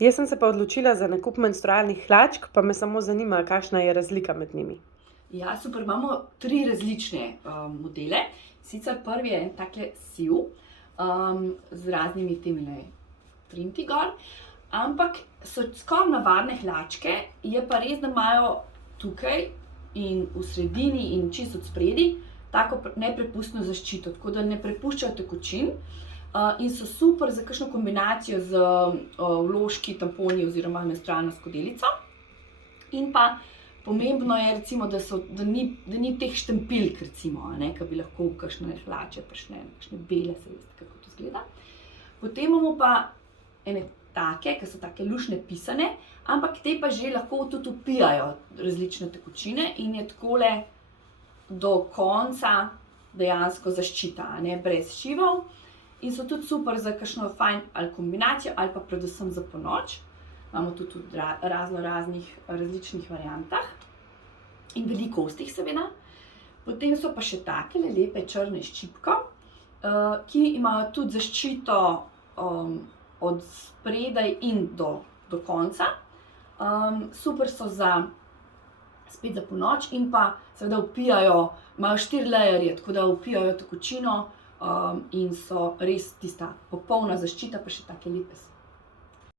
Jaz sem se pa odločila za nakup menstrualnih hlačk, pa me samo zanima, kakšna je razlika med njimi. Ja, super, imamo 3 različne modele. Sicer prvi je en takle siv, z raznimi temile printi gor, ampak so skoraj navadne hlačke, je pa res, da imajo tukaj in v sredini in čisto od spredi tako neprepustno zaščito, tako da ne prepuščajo tekočin. In so super za kakšno kombinacijo z vložki, tamponi oziroma menstrualno skodelico. In pa pomembno je recimo, da ni teh štempilk recimo, ke bi lahko v kakšne hlače prišle, kakšne bele, saj veste, kako to izgleda. Potem imamo pa ene take, ke so take luštno pisane, ampak te pa že lahko tudi vpijajo različne tekočine in je takole do konca dejansko zaščita, brez šivov. In so tudi super za kakšno fajn ali kombinacijo ali pa predvsem za ponoči. Imamo tudi v raznoraznih različnih variantah in velikostih seveda. Potem so pa še takele lepe črne s čipko, ki imajo tudi zaščito od spredaj in do konca. Super so spet za ponoči in pa seveda vpijajo, imajo 4 layerje, tako da vpijajo tekočino, in so res tista popolna zaščita, pa še take lepe so.